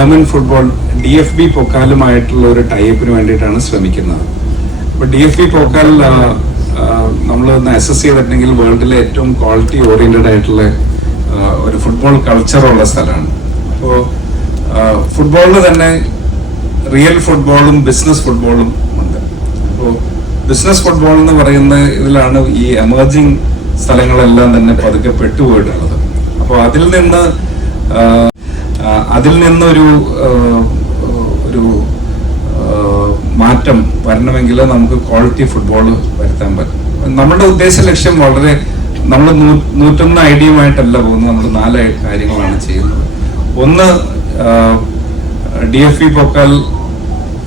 German football DFB പൊക്കാലുമായിട്ടുള്ള ഒരു ടൈപ്പിന് വേണ്ടിയിട്ടാണ് ശ്രമിക്കുന്നത്. അപ്പോൾ DFB പൊക്കാൽ നമ്മളൊന്ന് അസസ് ചെയ്തിട്ടുണ്ടെങ്കിൽ വേൾഡിലെ ഏറ്റവും ക്വാളിറ്റി ഓറിയന്റഡ് ആയിട്ടുള്ള ഒരു ഫുട്ബോൾ കൾച്ചറുള്ള സ്ഥലമാണ്. അപ്പോൾ ഫുട്ബോളിന് തന്നെ റിയൽ ഫുട്ബോളും ബിസിനസ് ഫുട്ബോളും ഉണ്ട്. അപ്പോൾ ബിസിനസ് ഫുട്ബോൾ എന്ന് പറയുന്ന ഇതിലാണ് ഈ എമർജിങ് സ്ഥലങ്ങളെല്ലാം തന്നെ പതുക്കെ പെട്ടുപോയിട്ടുള്ളത്. അപ്പോൾ അതിൽ നിന്നൊരു മാറ്റം വരണമെങ്കിൽ നമുക്ക് ക്വാളിറ്റി ഫുട്ബോൾ വരുത്താൻ പറ്റും. നമ്മുടെ ഉദ്ദേശ ലക്ഷ്യം നമ്മൾ 101 ഐഡിയയുമായിട്ടല്ല പോകുന്നത്. നമ്മൾ 4 കാര്യങ്ങളാണ് ചെയ്യുന്നത്. ഒന്ന്, DFB പൊക്കാൽ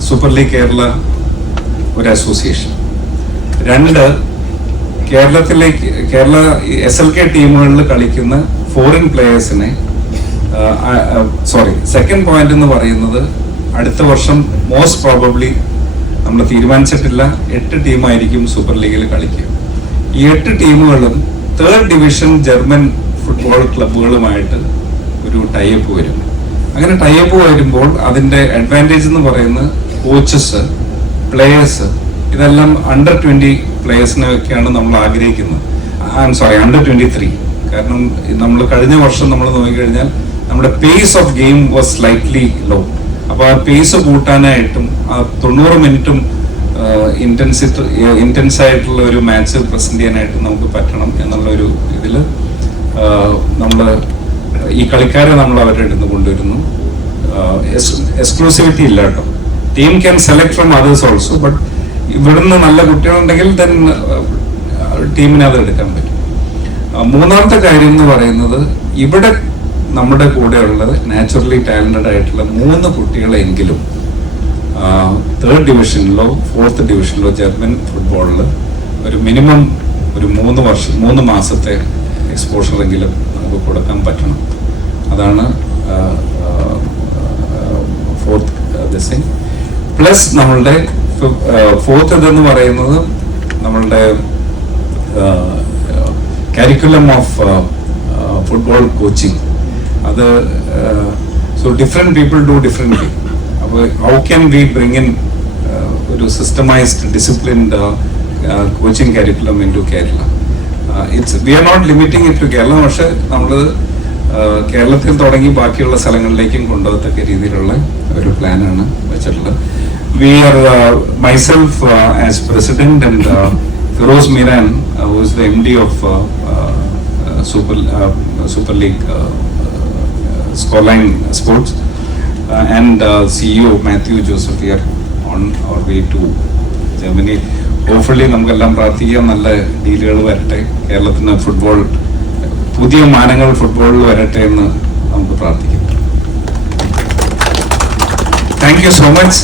സൂപ്പർ ലീഗ് കേരള ഒരു അസോസിയേഷൻ. 2, കേരള SLK ടീമുകളിൽ കളിക്കുന്ന ഫോറിൻ പ്ലേയേഴ്സിനെ സെക്കൻഡ് പോയിന്റ് എന്ന് പറയുന്നത് അടുത്ത വർഷം മോസ്റ്റ് പ്രോബബ്ലി നമ്മൾ തീരുമാനിച്ചിട്ടില്ല 8 ടീമായിരിക്കും സൂപ്പർ ലീഗിൽ കളിക്കുക. ഈ 8 ടീമുകളും 3rd ഡിവിഷൻ ജർമ്മൻ ഫുട്ബോൾ ക്ലബുകളുമായിട്ട് ഒരു ടൈപ്പ് വരും. അങ്ങനെ ടൈപ്പ് വരുമ്പോൾ അതിന്റെ അഡ്വാൻറ്റേജ് എന്ന് പറയുന്നത് കോച്ചസ്, പ്ലേയേഴ്സ് ഇതെല്ലാം അണ്ടർ 20 പ്ലേയേഴ്സിനൊക്കെയാണ് നമ്മൾ ആഗ്രഹിക്കുന്നത്. അണ്ടർ 23. കാരണം നമ്മൾ കഴിഞ്ഞ വർഷം നമ്മൾ നോക്കിക്കഴിഞ്ഞാൽ നമ്മുടെ pace of game was slightly low. അപ്പോൾ ആ പേസ് കൂട്ടാനായിട്ടും ആ 90 മിനിറ്റും ഇന്റൻസ് ആയിട്ടുള്ള ഒരു മാച്ച് പ്രസന്റ് ചെയ്യാനായിട്ട് നമുക്ക് പറ്റണം എന്നുള്ള ഒരു ഇതിൽ നമ്മൾ ഈ കളിക്കാരെ നമ്മൾ അവരുടെ അടുത്ത് കൊണ്ടുവരുന്നു. എക്സ്ക്ലൂസിവിറ്റി ഇല്ല കേട്ടോ. Team can select from others also. But ഇവിടുന്ന് നല്ല കുട്ടികളുണ്ടെങ്കിൽ then ടീമിനെ അത് എടുക്കാൻ പറ്റും. മൂന്നാമത്തെ കാര്യം എന്ന് പറയുന്നത് ഇവിടെ നമ്മുടെ കൂടെ ഉള്ളത് നാച്ചുറലി ടാലന്റഡ് ആയിട്ടുള്ള 3 കുട്ടികളെങ്കിലും 3rd ഡിവിഷനിലോ 4th ഡിവിഷനിലോ ജർമ്മൻ ഫുട്ബോളിൽ ഒരു മിനിമം ഒരു 3 മാസത്തെ എക്സ്പോഷറെങ്കിലും നമുക്ക് കൊടുക്കാൻ പറ്റണം. അതാണ് 4th ദിസിങ്. പ്ലസ് നമ്മളുടെ 4th ഇതെന്ന് പറയുന്നത് നമ്മളുടെ കരിക്കുലം ഓഫ് ഫുട്ബോൾ കോച്ചിങ്. അത് so different people do differently. അപ്പോൾ how can we bring in ഒരു systemised disciplined coaching curriculum in to Kerala. We are not limiting it to Kerala. പക്ഷെ നമ്മൾ കേരളത്തിൽ തുടങ്ങി ബാക്കിയുള്ള സ്ഥലങ്ങളിലേക്കും കൊണ്ടുപോകത്തക്ക രീതിയിലുള്ള ഒരു പ്ലാനാണ് വെച്ചിട്ടുള്ളത്. We are myself as president and Feroz Miran, who is the MD of Super League Scoreline Sports, and CEO Matthew Joseph here on our way to Germany. Hopefully നമുക്കെല്ലാം പ്രാർത്ഥിക്കാം നല്ല ഡീലുകൾ വരട്ടെ, കേരളത്തിന് ഫുട്ബോൾ പുതിയ മാനങ്ങൾ ഫുട്ബോളിൽ വരട്ടെ എന്ന് നമുക്ക് പ്രാർത്ഥിക്കാം. Thank you so much.